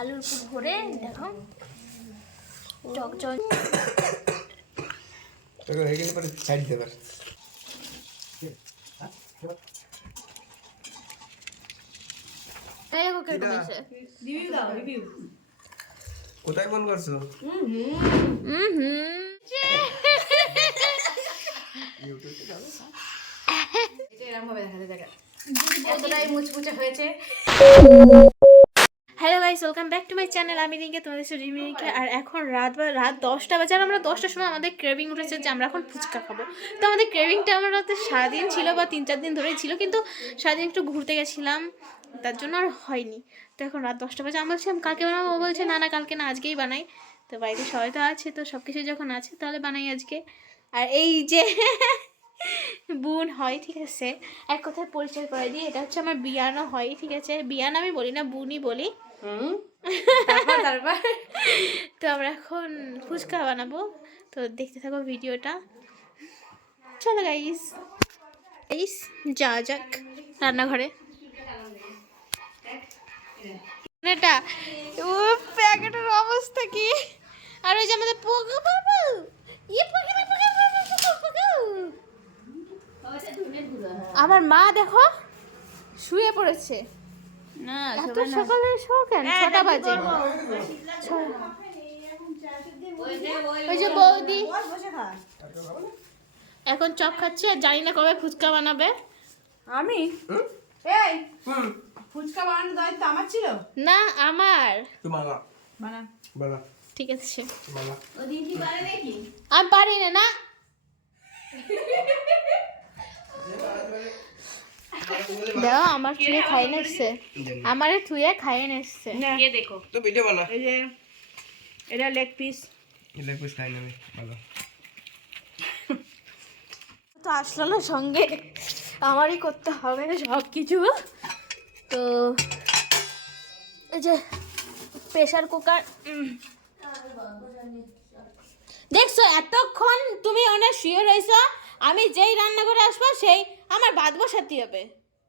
আলুর পুর ভরে দেখো। চক চক তোকে হয়ে গেলে পরে সাইড দেবার দেখো কোথায় মন করছ? হুম। কতটাই মুচমুচে হয়েছে। Guys welcome back to my channel আমি রিঙ্কে, তোমাদের সাথে রিমিকে আর এখন রাত বা রাত দশটা বাজে আর আমরা দশটার সময় আমাদের ক্রেভিং উঠেছে যে আমরা এখন ফুচকা খাব। তো আমাদের ক্রেভিংটা আমরা রাতে সারাদিন ছিল বা তিন চার দিন ধরেই ছিল, কিন্তু সারাদিন একটু ঘুরতে গেছিলাম, তার জন্য আর হয়নি। তো এখন রাত দশটা বাজে। আমি বলছিলাম, কালকে বানাবো? ও বলছে, না না, কালকে না, আজকেই বানাই। তো বাড়িতে সবাই তো আছে, তো সব কিছু যখন আছে, তাহলে বানাই আজকে। আর এই যে বোন হয়, ঠিক আছে, এক কথায় পরিচয় করে দিই, এটা হচ্ছে আমার বিয়ানো হয়, ঠিক আছে। বিয়ান আমি বলি না বুনই বলি। তারপর তারপর। তো আমরা এখন ফুচকা বানাবো। তো দেখতে থাকো ভিডিওটা। চলো গাইস গাইস যা যাক রান্নাঘরে। এটা ও প্যাকেটের অবস্থা কি? আর ওই যে আমাদের পোকা বাবু ইয়ে পোকা পোকা আমার মা দেখো শুয়ে পড়েছে। না এত সকালে শো কেন? ছটা বাজে। ওই যে বৌদি। এখন চপ খাচ্ছে আর জানি না কবে ফুচকা বানাবে। আমি? এই ফুচকা বানানোর দায়িত্ব আমার ছিল? না আমার। বানা। ঠিক আছে আমি পারি না না। দাও আমার থুয়ে খাই নেছে আমার থুয়ে খাইয়ে নেছে কে দেখো। তো ভিডিও বানা এই যে এটা লেগ পিস এলে কুছ খাই না আমি ভালো। তো আসলো না সঙ্গে। আমারই করতে হবে সব কিছু তো এই যে প্রেশার কুকার দেখছ এতক্ষণ তুমি অনেক শুয়ে রয়েছো আমি যেই রান্না করে আসব সেই আমার ভাত বসাতে হবে।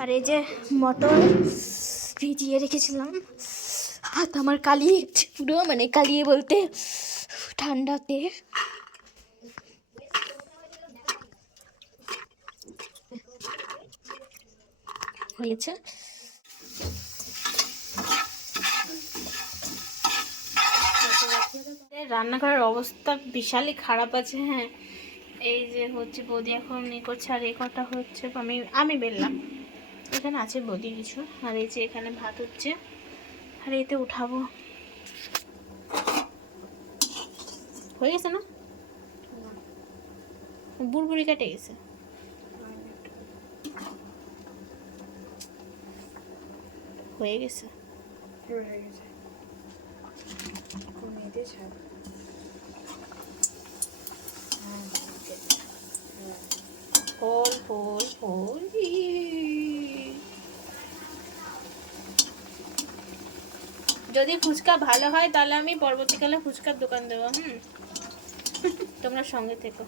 আর এই যে মটর ভিজিয়ে রেখেছিলাম। হাত আমার কালিয়ে, পুরো মানে কালিয়ে বলতে ঠান্ডাতে। হয়েছে। রান্নাঘরের অবস্থা বিশালই খারাপ আছে হ্যাঁ। এই যে হচ্ছে বৌদি এখন ই করছে আর এ কটা হচ্ছে, আমি আমি বেললাম। এখানে আছে বৌদি কিছু আর এই যে এখানে ভাত হচ্ছে আর এতে উঠাবো হয়ে গেছে না বুড়বুড়ি কেটে গেছে হয়ে গেছে হয়ে কমিয়ে ছাড় ফল ফল ফল যদি ফুচকা ভালো হয় তাহলে আমি পরবর্তীকালে ফুচকার দোকান দেবো হুম? তোমরা সঙ্গে থেকো।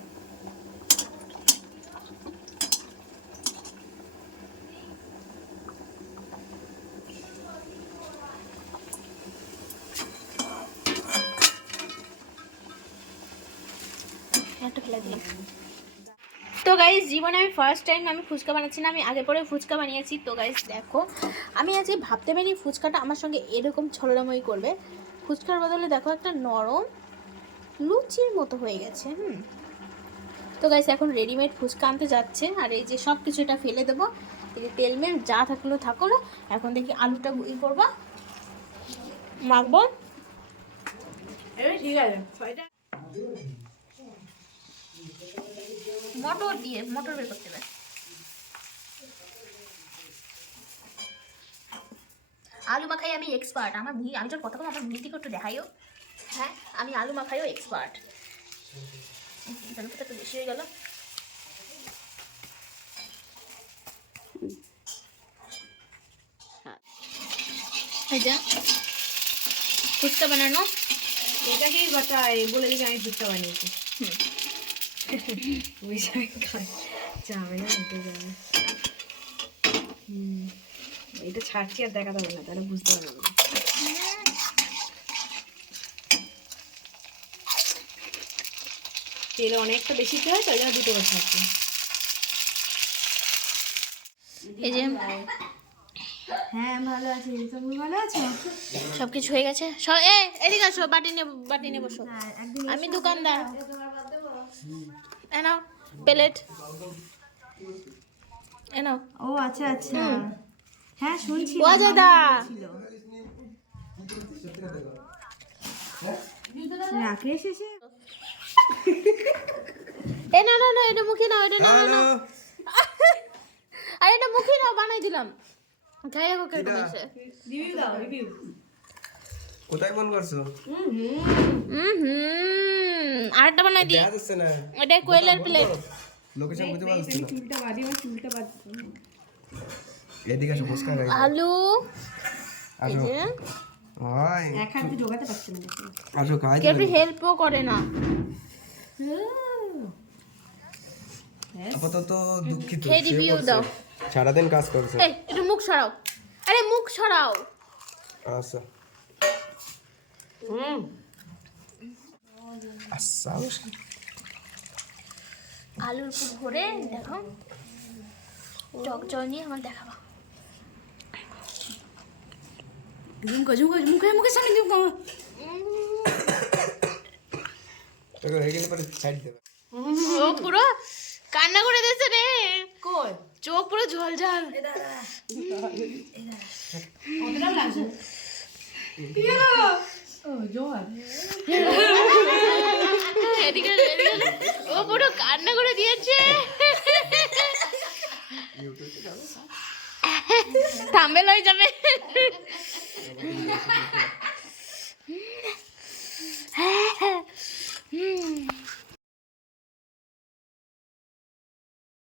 একটা ফেলে দিলাম। তো গাইজ জীবনে আমি ফার্স্ট টাইম আমি ফুচকা বানাচ্ছি না, আমি আগে পরে ফুচকা বানিয়েছি। তো গাইজ দেখো, আমি আজকে ভাবতে পারিনি ফুচকাটা আমার সঙ্গে এরকম ছলরাময় করবে। ফুচকার বদলে দেখো একটা নরম লুচির মতো হয়ে গেছে, হুম। তো গাইজ এখন রেডিমেড ফুচকা আনতে যাচ্ছে, আর এই যে সব কিছু এটা ফেলে দেবো। এই যে তেল মেল, যা থাকল থাকল। এখন দেখি আলুটা ই করব। মাখবো। ঠিক আছে মটর দিয়ে মটর বের করতে হবে আলু মাখাই আমি এক্সপার্ট আমার মুহি আমি যখন কথা বলব আমার মুহিটিকে একটু দেখাইও। হ্যাঁ আমি আলু মাখাইও এক্সপার্ট ধনেপাতা একটু বেশি হয়ে গেল। এই যে ফুচকা বানানো। এটাকেই বাটাই বলে দিবি আমি ফুচকা বানিয়েছি। ওই খায় যাবে না উঠে যাবে হুম এটা ছাড়ছি আর দেখাতে হবে না তাহলে বুঝতে পারবে না। তেল অনেকটা বেশি হয় তো ওই জন্য দুটো করে ছাড়ছি এই যে হ্যাঁ ভালো আছি। তুমি ভালো আছো? সব কিছু হয়ে গেছে। সব এদিকে আসো বাটি নিয়ে বাটি নিয়ে বসো। আমি দোকানদার। এনাও প্লেট। এনাও। ও আচ্ছা আচ্ছা। হ্যাঁ শুনছি। ও দাদা রাকেশ এসে এ না না না এটা মুখে নাও এটা না না আর এটা মুখে নাও বানাই দিলাম। যাই হোক কীরকম এসে রিভিউ দাও রিভিউ। কোথায় ফোন করছ? হুম হুম আরেকটা বানাই দি দেখা যাচ্ছে না। এটা কোয়েলের প্লেট লোকেশন বুঝতে পারছি চুলটা আমার চুলটা বাদ। এদিকে আসো ফুচকা খাই আলু। আসো। এক হাতে জোগাতে পারছি না আসো খাই কেউ হেল্পও করে না। আপাতত দুঃখিত খেয়ে শুয়ে review পড়ছে। দাও। সারাদিন কাজ করছে। এই একটু মুখ সরাও। আরে মুখ সরাও। আচ্ছা। আলুর পুর ভরে দেখো। টক জল নিয়ে আমার দেখাবো। ঝুমকো ঝুমকো মুখে মুখে সামনে ঝুমকো। তোকে হয়ে গেলে পরে সাইড দেবে। ও পুরো কান্না করে দিয়েছে রে। কই? চোখ পুরো ঝল ঝাল লাগছে? ও জোয়ার এদিকে এদিকে। ও পুরো কান্না করে দিয়েছে। থামবে হয়ে যাবে হুম।